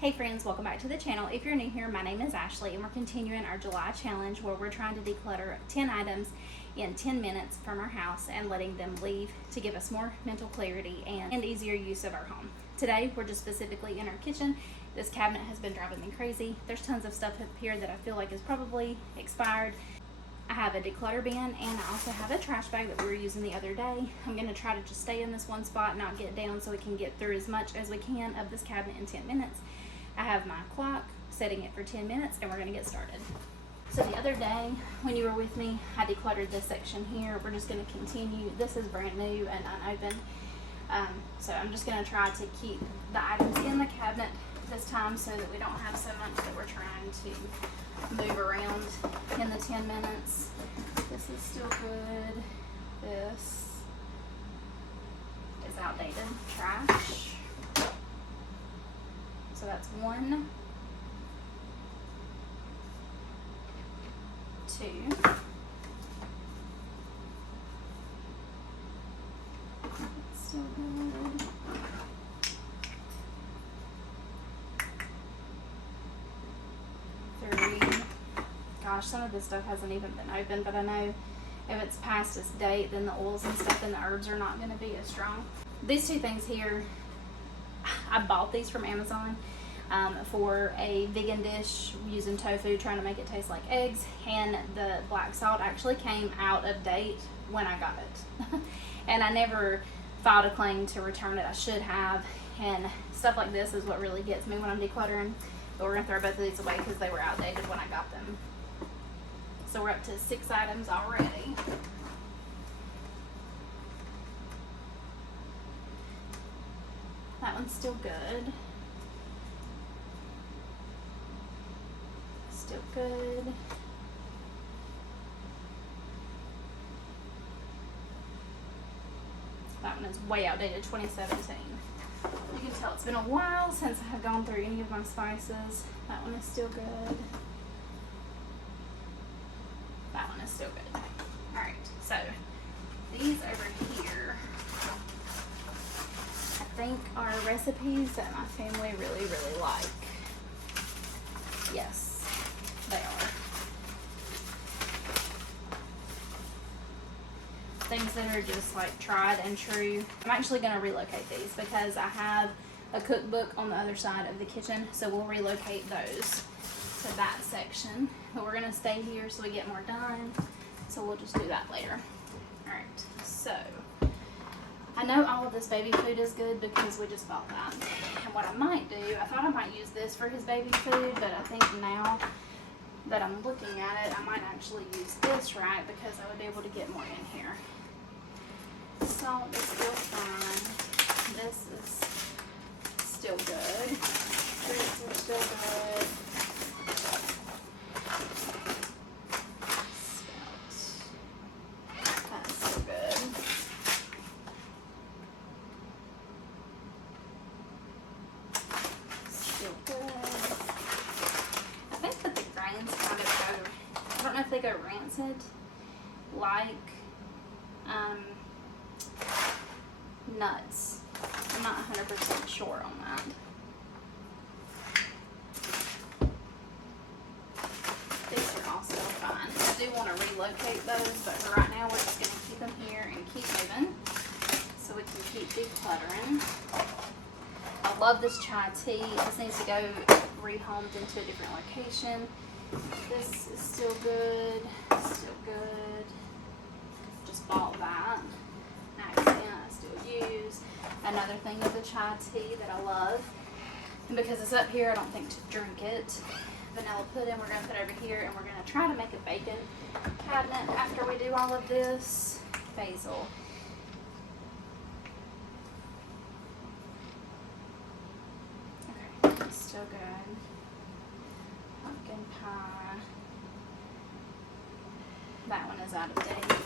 Hey friends, welcome back to the channel. If you're new here, my name is Ashley and we're continuing our July challenge where we're trying to declutter 10 items in 10 minutes from our house and letting them leave to give us more mental clarity and easier use of our home. Today, we're just specifically in our kitchen. This cabinet has been driving me crazy. There's tons of stuff up here that I feel like is probably expired. I have a declutter bin and I also have a trash bag that we were using the other day. I'm going to try to just stay in this one spot, not get down, so we can get through as much as we can of this cabinet in 10 minutes. I have my clock setting it for 10 minutes and we're going to get started. So the other day when you were with me, I decluttered this section here. We're just going to continue. This is brand new and unopened. So I'm just going to try to keep the items in the cabinet this time so that we don't have so much that we're trying to move around in the 10 minutes. This is still good. This is outdated trash. So that's 1, 2, still good. 3. Gosh, some of this stuff hasn't even been opened, but I know if it's past its date, then the oils and stuff and the herbs are not going to be as strong. These two things here, I bought these from Amazon for a vegan dish using tofu, trying to make it taste like eggs, and the black salt actually came out of date when I got it. And I never filed a claim to return it. I should have, and stuff like this is what really gets me when I'm decluttering. But we're going to throw both of these away because they were outdated when I got them. So we're up to 6 items already. That one's still good. Still good. That one is way outdated, 2017. You can tell it's been a while since I have gone through any of my spices. That one is still good. That one is still good. Alright, so these over here I think are recipes that my family really like. Yes, they are. Things that are just like tried and true. I'm actually going to relocate these because I have a cookbook on the other side of the kitchen, so we'll relocate those to that section. But we're going to stay here so we get more done, so we'll just do that later. Alright, so I know all of this baby food is good because we just bought that. And what I might do, I thought I might use this for his baby food, but I think now that I'm looking at it, I might actually use this, right, because I would be able to get more in here. Salt is still fine. This is still good. Fruits are still good. That's still good. Still good. I think that the grains kind of go, I don't know if they go rancid, like nuts. I'm not 100% sure on that. These are also fine. I do want to relocate those, but for right now we're just going to keep them here and keep moving so we can keep decluttering. I love this chai tea. This needs to go rehomed into a different location. This is still good. Still good. Just bought that. Accent I still use. Another thing is the chai tea that I love. And because it's up here, I don't think to drink it. Vanilla pudding we're going to put over here, and we're going to try to make a bacon cabinet after we do all of this. Basil. Okay, it's still good. Pumpkin pie. That one is out of date.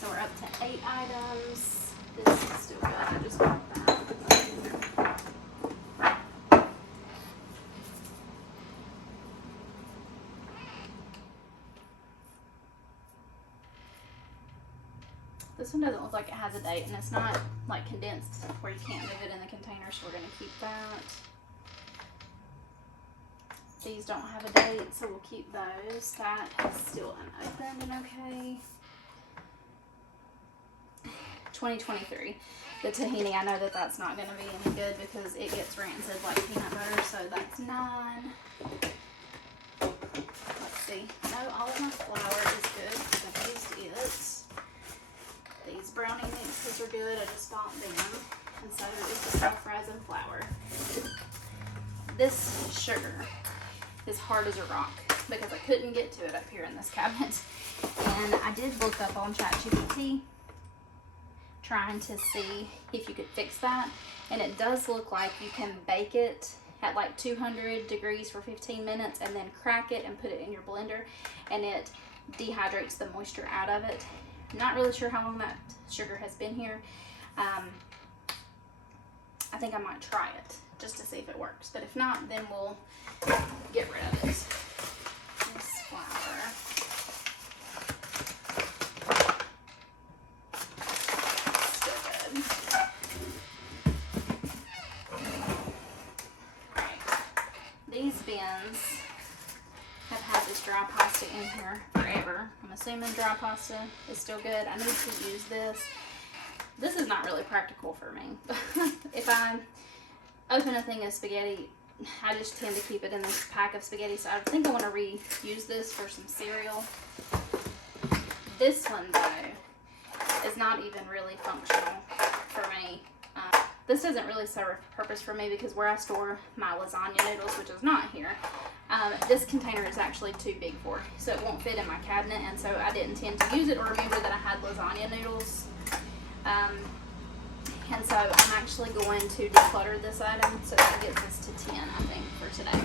So we're up to 8 items. This is still good. I just bought that. This one doesn't look like it has a date, and it's not like condensed where you can't move it in the container, so we're gonna keep that. These don't have a date, so we'll keep those. That is still unopened and okay. 2023. The tahini, I know that that's not going to be any good because it gets rancid like peanut butter, so that's 9. Let's see. No, all of my flour is good because I've used it. These brownie mixes are good. I just bought them. And so is the self-rising flour. This sugar is hard as a rock because I couldn't get to it up here in this cabinet. And I did look up on ChatGPT trying to see if you could fix that, and it does look like you can bake it at like 200 degrees for 15 minutes and then crack it and put it in your blender, and it dehydrates the moisture out of it. Not really sure how long that sugar has been here. I think I might try it just to see if it works, but if not, then we'll get rid of it. This flour. These bins have had this dry pasta in here forever. I'm assuming dry pasta is still good. I need to use this. This is not really practical for me. If I open a thing of spaghetti, I just tend to keep it in this pack of spaghetti. So I think I want to reuse this for some cereal. This one, though, is not even really functional for me. This doesn't really serve a purpose for me because where I store my lasagna noodles, which is not here, this container is actually too big for, so it won't fit in my cabinet, and so I didn't tend to use it or remember that I had lasagna noodles. And so I'm actually going to declutter this item, so that gets us to 10, I think, for today.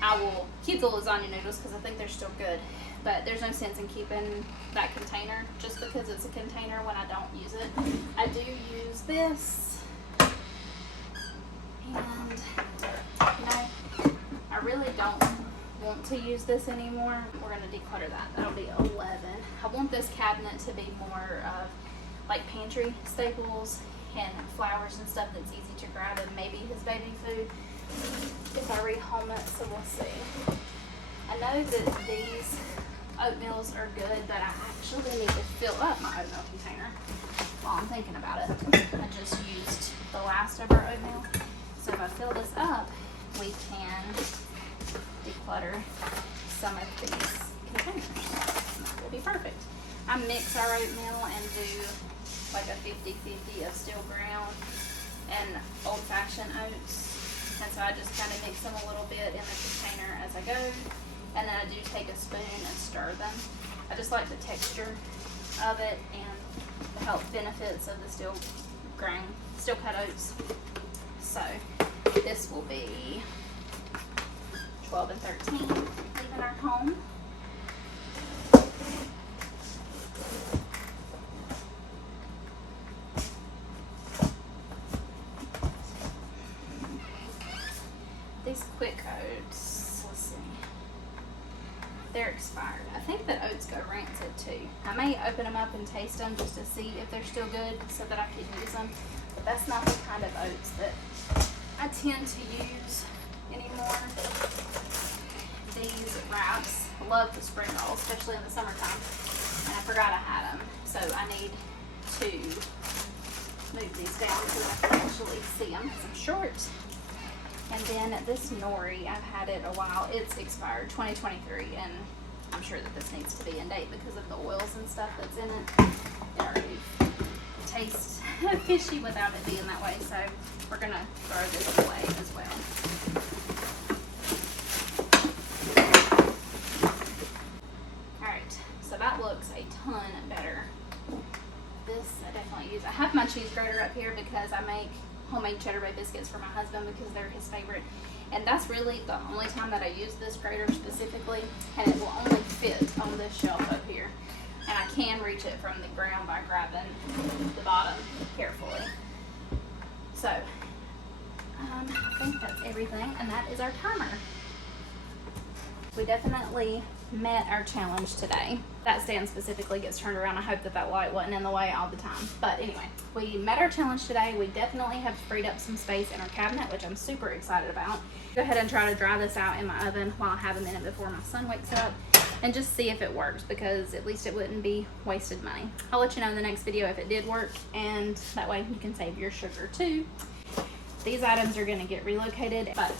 I will keep the lasagna noodles because I think they're still good, but there's no sense in keeping that container just because it's a container when I don't use it. I do use this, and I really don't want to use this anymore. We're going to declutter that. That'll be 11. I want this cabinet to be more of like pantry staples and flowers and stuff that's easy to grab, and maybe his baby food if I rehome it, so we'll see. I know that these oatmeals are good, but I actually need to fill up my oatmeal container while I'm thinking about it. I just used the last of our oatmeal, so if I fill this up, we can declutter some of these containers. That will be perfect. I mix our oatmeal and do like a 50-50 of steel ground and old-fashioned oats. And so I just kind of mix them a little bit in the container as I go. And then I do take a spoon and stir them. I just like the texture of it and the health benefits of the steel cut oats. So this will be 12 and 13, leaving our home. These quick oats, let's see, they're expired. I think that oats go rancid too. I may open them up and taste them just to see if they're still good so that I can use them. But that's not the kind of oats that I tend to use anymore. These wraps, I love the spring rolls, especially in the summertime. And I forgot I had them, so I need to move these down so that I can actually see them because I'm short. And then this nori, I've had it a while. It's expired, 2023, and I'm sure that this needs to be in date because of the oils and stuff that's in it. It already tastes fishy without it being that way, so we're gonna throw this away as well. Alright, so that looks a ton better. This I definitely use. I have my cheese grater up here because I make homemade cheddar bay biscuits for my husband because they're his favorite, and that's really the only time that I use this grater specifically, and it will only fit on this shelf up here, and I can reach it from the ground by grabbing the bottom carefully. So I think that's everything, and that is our timer. We definitely met our challenge today. that stand specifically gets turned around. I hope that that light wasn't in the way all the time. But anyway, we met our challenge today. We definitely have freed up some space in our cabinet, which I'm super excited about. Go ahead and try to dry this out in my oven while I have a minute before my son wakes up, and just see if it works, because at least it wouldn't be wasted money. I'll let you know in the next video if it did work, and that way you can save your sugar too. These items are going to get relocated, but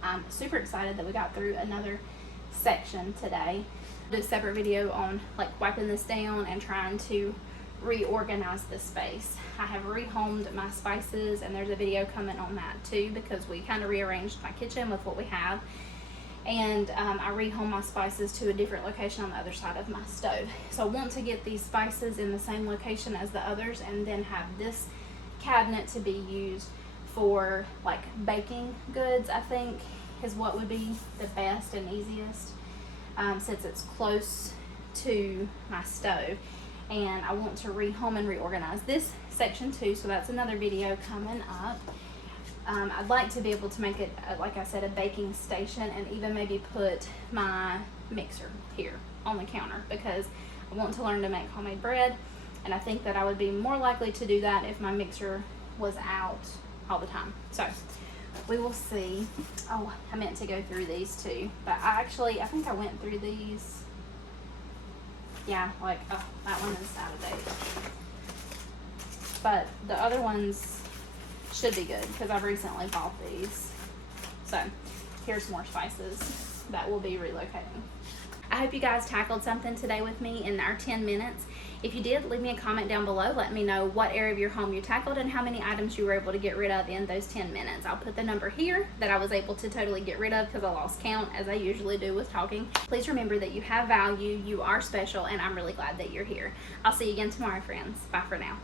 I'm super excited that we got through another section today. Do a separate video on like wiping this down and trying to reorganize the space. I have rehomed my spices, and there's a video coming on that too, because we kind of rearranged my kitchen with what we have. And I rehomed my spices to a different location on the other side of my stove. So I want to get these spices in the same location as the others, and then have this cabinet to be used for like baking goods, I think is what would be the best and easiest, since it's close to my stove. And I want to rehome and reorganize this section too, so that's another video coming up. I'd like to be able to make it, like I said, a baking station, and even maybe put my mixer here on the counter, because I want to learn to make homemade bread, and I think that I would be more likely to do that if my mixer was out all the time. So we will see. Oh, I meant to go through these too, but I think I went through these. Yeah, like, oh, that one is out of date. But the other ones should be good, because I've recently bought these. So here's more spices that will be relocating. I hope you guys tackled something today with me in our 10 minutes. If you did, leave me a comment down below. Let me know what area of your home you tackled and how many items you were able to get rid of in those 10 minutes. I'll put the number here that I was able to totally get rid of, because I lost count, as I usually do with talking. Please remember that you have value, you are special, and I'm really glad that you're here. I'll see you again tomorrow, friends. Bye for now.